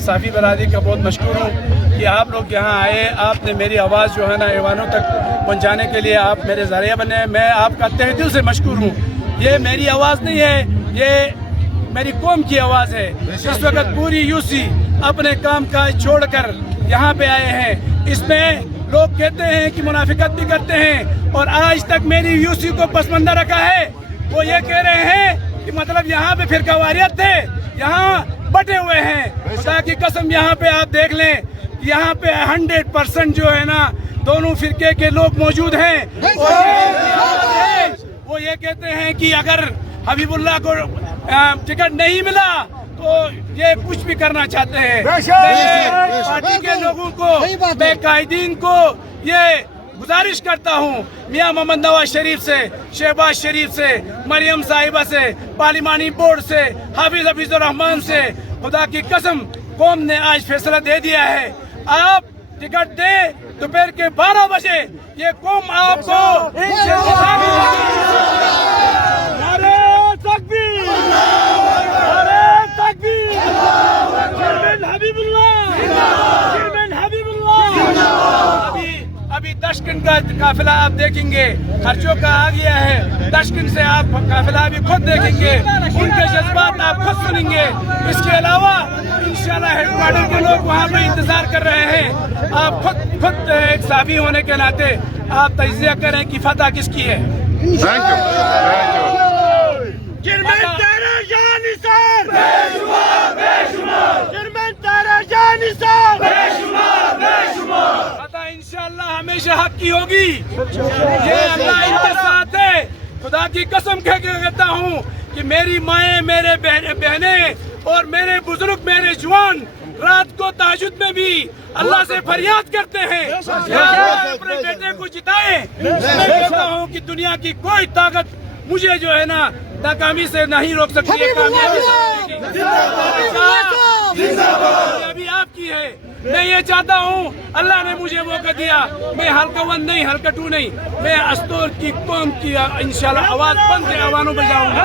साफ़ी बरादरी का बहुत मशकूर हूँ कि आप लोग यहाँ आए, आपने मेरी आवाज़ जो है ना ऐवानों तक पहुँचाने के लिए आप मेरे ज़रिया बने। मैं आपका तहे दिल से मशकूर हूँ। ये मेरी आवाज़ नहीं है, ये मेरी कौम की आवाज़ है। इस वक्त पूरी यूसी अपने काम काज छोड़कर यहाँ पे आए हैं। इसमें लोग कहते हैं कि मुनाफिकत भी करते हैं और आज तक मेरी यूसी को पसमंदा रखा है। वो ये कह रहे हैं कि मतलब यहाँ पे फिरकावारियत थे, यहाँ बटे हुए हैं। खुदा की कसम यहाँ पे आप देख लें, यहाँ पे 100% जो है ना दोनों फिरके के लोग मौजूद हैं। और वो ये कहते हैं कि अगर हबीबुल्लाह को टिकट नहीं मिला तो ये कुछ भी करना चाहते हैं। पार्टी के लोगों को, मैं कायदीन को ये गुजारिश करता हूँ, मियाँ मोहम्मद नवाज शरीफ से, शहबाज शरीफ से, मरियम साहिबा से, पार्लिमानी बोर्ड से, हफीजुर रहमान से, खुदा की कसम कौम ने आज फैसला दे दिया है। आप टिकट दे दोपहर के 12 बजे, ये कौम आपको अभी तशकिन का काफिला आप देखेंगे, खर्चों का आ गया है। तशकिन से आप काफिला भी खुद देखेंगे, उनके जज्बात आप खुद सुनेंगे। इसके अलावा इंशाल्लाह हेडक्वार्टर के लोग वहाँ पे इंतजार कर रहे हैं। आप खुद एक साफी होने के नाते आप तजिया करें कि फतह किसकी है। इंशाअल्लाह हमेशा हक की होगी। ये अल्लाह इनके साथ है। खुदा की कसम कह के कहता हूँ कि मेरी माएँ, मेरे बहनें और मेरे बुजुर्ग, मेरे जवान रात को तहज्जुद में भी अल्लाह से फरियाद करते हैं, अपने बेटे को जिताए। मैं कहता हूँ कि दुनिया की कोई ताकत मुझे जो है ना नाकामी से नहीं रोक सकती है, कामयाबी अभी आपकी है। मैं ये चाहता हूँ, अल्लाह ने मुझे मौका दिया, मैं हल्का 1 नहीं, हल्का 2 नहीं, मैं अस्तोर की कौम की इंशाल्लाह आवाज बन के आवानों में जाऊंगा।